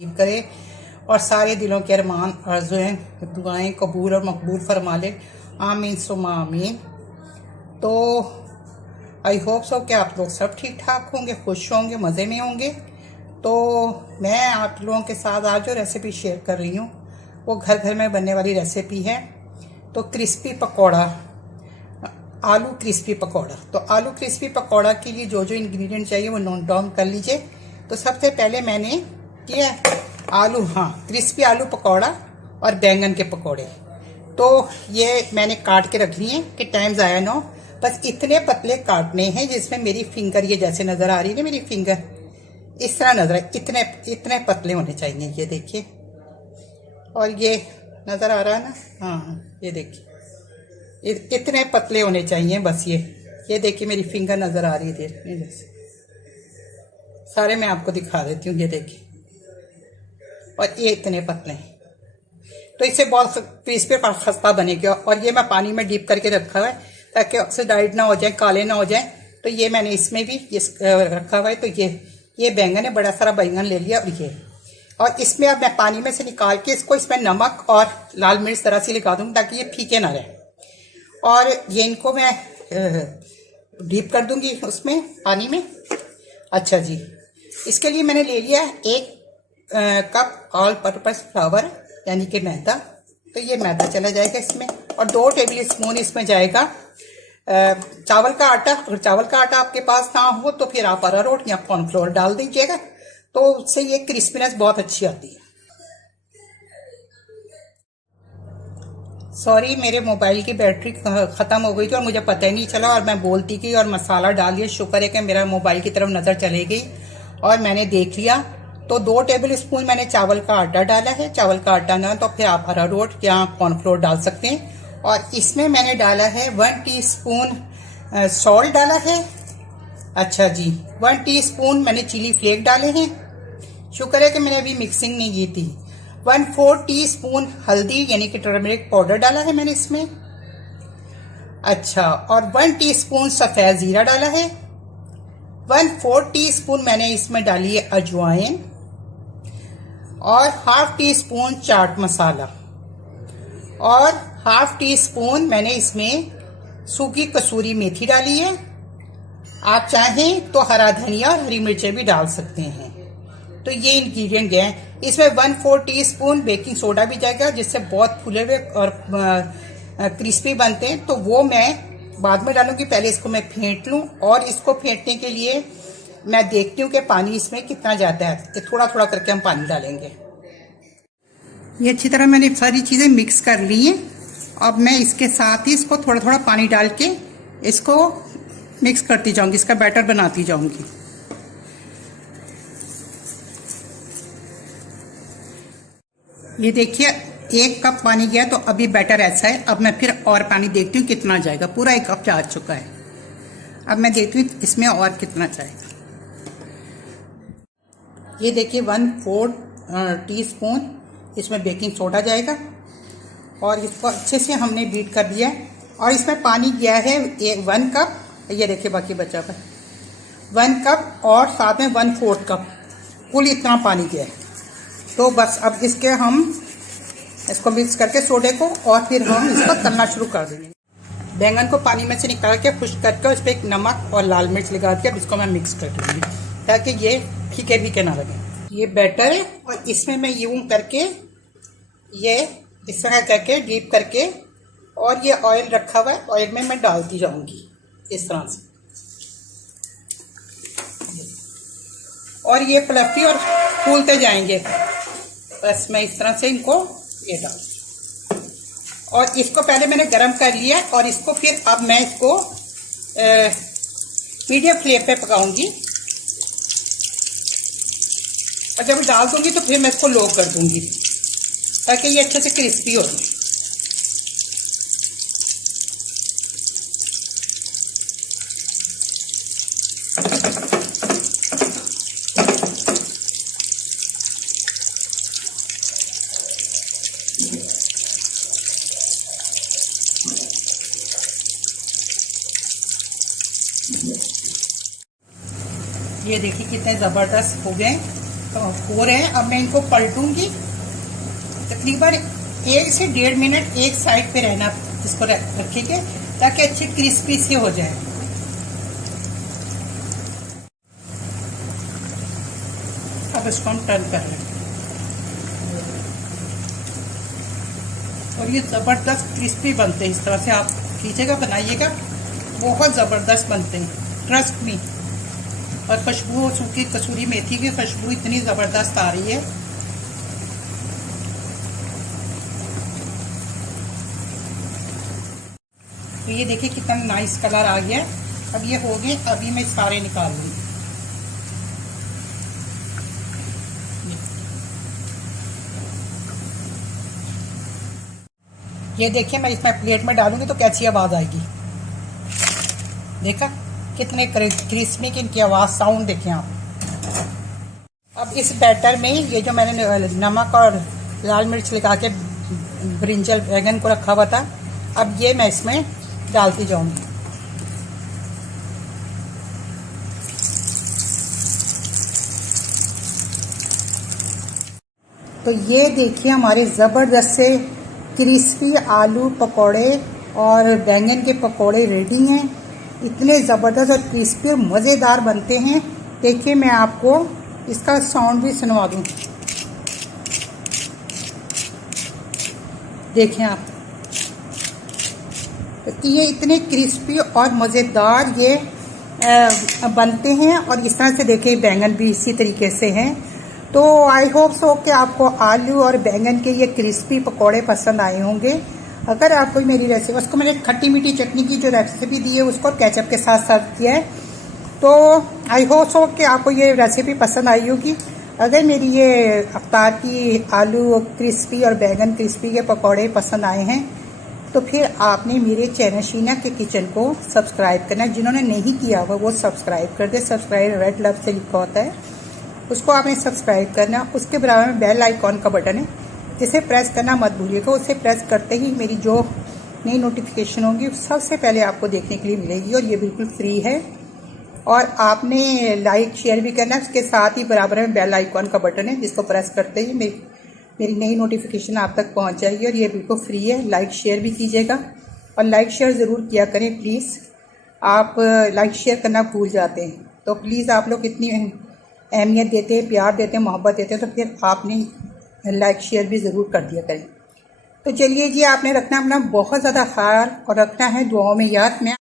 करे और सारे दिलों के अरमान आरज़ुएं दुआएं कबूल और मकबूल फरमा ले। आमीन सुम्मा आमीन। तो आई होप सो कि आप लोग सब ठीक ठाक होंगे, खुश होंगे, मज़े में होंगे। तो मैं आप लोगों के साथ आज जो रेसिपी शेयर कर रही हूँ वो घर घर में बनने वाली रेसिपी है। तो क्रिस्पी पकौड़ा, आलू क्रिस्पी पकौड़ा। तो आलू क्रिस्पी पकौड़ा के लिए जो जो इंग्रेडिएंट चाहिए वो नोट डाउन कर लीजिए। तो सबसे पहले मैंने किया आलू, क्रिस्पी आलू पकौड़ा और बैंगन के पकौड़े। तो ये मैंने काट के रख लिए हैं कि टाइम ज़ाया ना हो। बस इतने पतले काटने हैं जिसमें मेरी फिंगर ये जैसे नज़र आ रही है, मेरी फिंगर इस तरह नज़र है, इतने पतले होने चाहिए। ये देखिए, और ये नज़र आ रहा है ना, हाँ ये देखिए इतने पतले होने चाहिए बस। ये देखिए मेरी फिंगर नज़र आ रही है जैसे, सारे मैं आपको दिखा देती हूँ। ये देखिए, और ये इतने पतले हैं। तो इससे बहुत क्रिस्पी खस्ता बनेगा। और ये मैं पानी में डीप करके रखा हुआ है ताकि ऑक्सीडाइज ना हो जाए, काले ना हो जाए। तो ये मैंने इसमें भी ये रखा हुआ है। तो ये बैंगन है, बड़ा सारा बैंगन ले लिया। और इसमें अब मैं पानी में से निकाल के इसको इसमें नमक और लाल मिर्च तरह से लगा दूँगी ताकि ये फीके ना रहे। और ये इनको मैं डीप कर दूंगी उसमें पानी में। अच्छा जी, इसके लिए मैंने ले लिया 1 कप ऑल पर्पस फ्लावर यानी कि मैदा। तो ये मैदा चला जाएगा इसमें। और 2 टेबल स्पून इसमें जाएगा चावल का आटा। अगर चावल का आटा आपके पास ना हो तो फिर आप अरारोट या कॉर्नफ्लोर डाल दीजिएगा, तो उससे ये क्रिस्पीनेस बहुत अच्छी आती है। सॉरी, मेरे मोबाइल की बैटरी ख़त्म हो गई थी और मुझे पता ही नहीं चला और मैं बोलती गई और मसाला डाल दिया। शुक्र है कि मेरा मोबाइल की तरफ नज़र चली गई और मैंने देख लिया। तो 2 टेबल स्पून मैंने चावल का आटा डाला है। चावल का आटा ना तो फिर आप अरारोट या कॉर्नफ्लोर डाल सकते हैं। और इसमें मैंने डाला है 1 टीस्पून सॉल्ट डाला है। अच्छा जी, 1 टीस्पून मैंने चिली फ्लेक डाले हैं। शुक्र है कि मैंने अभी मिक्सिंग नहीं की थी। 1/4 टीस्पून हल्दी यानी कि टर्मरिक पाउडर डाला है मैंने इसमें। अच्छा, और 1 टीस्पून सफ़ेद ज़ीरा डाला है। 1/4 टीस्पून मैंने इसमें डाली है अजवाइन। और ½ टीस्पून चाट मसाला। और ½ टीस्पून मैंने इसमें सूखी कसूरी मेथी डाली है। आप चाहें तो हरा धनिया और हरी मिर्चें भी डाल सकते हैं। तो ये इंग्रेडिएंट हैं। इसमें 1/4 टीस्पून बेकिंग सोडा भी जाएगा जिससे बहुत फूले हुए और क्रिस्पी बनते हैं। तो वो मैं बाद में डालूंगी, पहले इसको मैं फेंट लूँ। और इसको फेंटने के लिए मैं देखती हूँ कि पानी इसमें कितना जाता है। तो थोड़ा थोड़ा करके हम पानी डालेंगे। ये अच्छी तरह मैंने सारी चीज़ें मिक्स कर ली हैं। अब मैं इसके साथ ही इसको थोड़ा थोड़ा पानी डाल के इसको मिक्स करती जाऊंगी, इसका बैटर बनाती जाऊंगी। ये देखिए 1 कप पानी गया, तो अभी बैटर ऐसा है। अब मैं फिर और पानी देखती हूँ कितना जाएगा। पूरा 1 कप जा चुका है। अब मैं देखती हूँ इसमें और कितना जाएगा। ये देखिए 1/4 टीस्पून इसमें बेकिंग सोडा जाएगा। और इसको अच्छे से हमने बीट कर दिया है। और इसमें पानी गया है 1 कप। ये देखिए बाकी बचा हुआ 1 कप और साथ में 1/4 कप, कुल इतना पानी गया है। तो बस अब इसको मिक्स करके सोडे को, और फिर हम इसको तलना शुरू कर देंगे। बैंगन को पानी में से निकाल के खुश्क करके उस पर एक नमक और लाल मिर्च लगा के अब इसको मैं मिक्स कर दूँगी ताकि ये फीके फीके ना लगे। ये बैटर है और इसमें मैं यूं करके ये इस तरह करके डीप करके, और ये ऑयल रखा हुआ है, ऑयल में मैं डालती जाऊँगी इस तरह से। और ये फ्लफी और फूलते जाएंगे। बस मैं इस तरह से इनको ये डाल, और इसको पहले मैंने गरम कर लिया। और इसको फिर अब मैं इसको मीडियम फ्लेम पे पकाऊंगी। और जब डाल दूंगी तो फिर मैं इसको लो कर दूंगी ताकि ये अच्छे से क्रिस्पी हो जाए। ये देखिए कितने ज़बरदस्त हो गए। तो हो रहे हैं। अब मैं इनको पलटूंगी। तकरीबन 1 से 1.5 मिनट एक साइड पे रहना इसको रखिए ताकि अच्छी क्रिस्पी से हो जाए। अब इसको हम टर्न कर लें और ये ज़बरदस्त क्रिस्पी बनते हैं। इस तरह से आप कीजिएगा, बनाइएगा, बहुत ज़बरदस्त बनते हैं, ट्रस्ट मी। और खुशबू, सूखी कसूरी मेथी की खुशबू इतनी ज़बरदस्त आ रही है। तो ये देखिए कितना नाइस कलर आ गया। अब ये हो गए, अभी मैं सारे निकाल लूँगी। ये देखिए मैं इसमें प्लेट में डालूंगी तो कैसी आवाज़ आएगी। देखा कितने क्रिस्पी की इनकी आवाज़, साउंड देखें आप। अब इस बैटर में ये जो मैंने नमक और लाल मिर्च लगा के ब्रिंजल बैगन को रखा हुआ था, अब ये मैं इसमें डालती जाऊंगी। तो ये देखिए हमारे ज़बरदस्त से क्रिस्पी आलू पकोड़े और बैंगन के पकोड़े रेडी हैं। इतने ज़बरदस्त और क्रिस्पी और मज़ेदार बनते हैं। देखिए मैं आपको इसका साउंड भी सुनवा दूँ। देखें आप, तो ये इतने क्रिस्पी और मज़ेदार ये बनते हैं। और इस तरह से देखें बैंगन भी इसी तरीके से हैं। तो आई होप सो कि आपको आलू और बैंगन के ये क्रिस्पी पकोड़े पसंद आए होंगे। अगर आपको मेरी रेसिपी, उसको मैंने खट्टी मीठी चटनी की जो रेसिपी दी है उसको केचप के साथ सर्व किया है। तो आई होप सो कि आपको ये रेसिपी पसंद आई होगी। अगर मेरी ये अफ्तार की आलू क्रिस्पी और बैंगन क्रिस्पी के पकोड़े पसंद आए हैं तो फिर आपने मेरे चैनल शीना के किचन को सब्सक्राइब करना। जिन्होंने नहीं किया हुआ वो सब्सक्राइब कर दे। सब्सक्राइब रेड लव से लिखा होता है, उसको आपने सब्सक्राइब करना। उसके बराबर में बेल आइकॉन का बटन है, इसे प्रेस करना मत भूलिएगा। उसे प्रेस करते ही मेरी जो नई नोटिफिकेशन होगी सबसे पहले आपको देखने के लिए मिलेगी। और ये बिल्कुल फ्री है। और आपने लाइक शेयर भी करना है। उसके साथ ही बराबर में बेल आइकॉन का बटन है, जिसको प्रेस करते ही मेरी नई नोटिफिकेशन आप तक पहुंच जाएगी। और ये बिल्कुल फ्री है। लाइक शेयर भी कीजिएगा और लाइक शेयर ज़रूर किया करें प्लीज़। आप लाइक शेयर करना भूल जाते हैं। तो प्लीज़ आप लोग इतनी अहमियत देते हैं, प्यार देते हैं, मोहब्बत देते हैं, तो फिर आपने लाइक शेयर भी ज़रूर कर दिया करें। तो चलिए जी, आपने रखना अपना बहुत ज़्यादा ख्याल और रखना है दुआओं में याद। मैं